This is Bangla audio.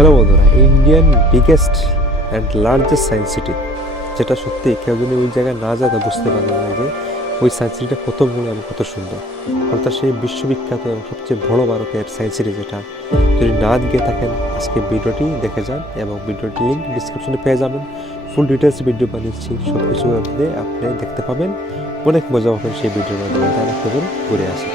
হ্যালো বন্ধুরা, Indian biggest and largest science city, যেটা সত্যি কেউ যদি ওই জায়গায় না যায় তা বুঝতে পারবে না যে ওই সায়েন্স সিটিটা কত বড় এবং কত সুন্দর। অর্থাৎ সেই বিশ্ববিখ্যাত এবং সবচেয়ে বড় ভারতের সায়েন্স সিটি, যেটা যদি না গিয়ে থাকেন আজকে ভিডিওটি দেখে যান এবং ভিডিওটি লিঙ্ক ডিসক্রিপশনে পেয়ে যাবেন। ফুল ডিটেলস ভিডিও বানিয়েছি, সব কিছু আপনি দেখতে পাবেন। অনেক মজা পাবেন সেই ভিডিওর মাধ্যমে। তারা ঘুরে আসে।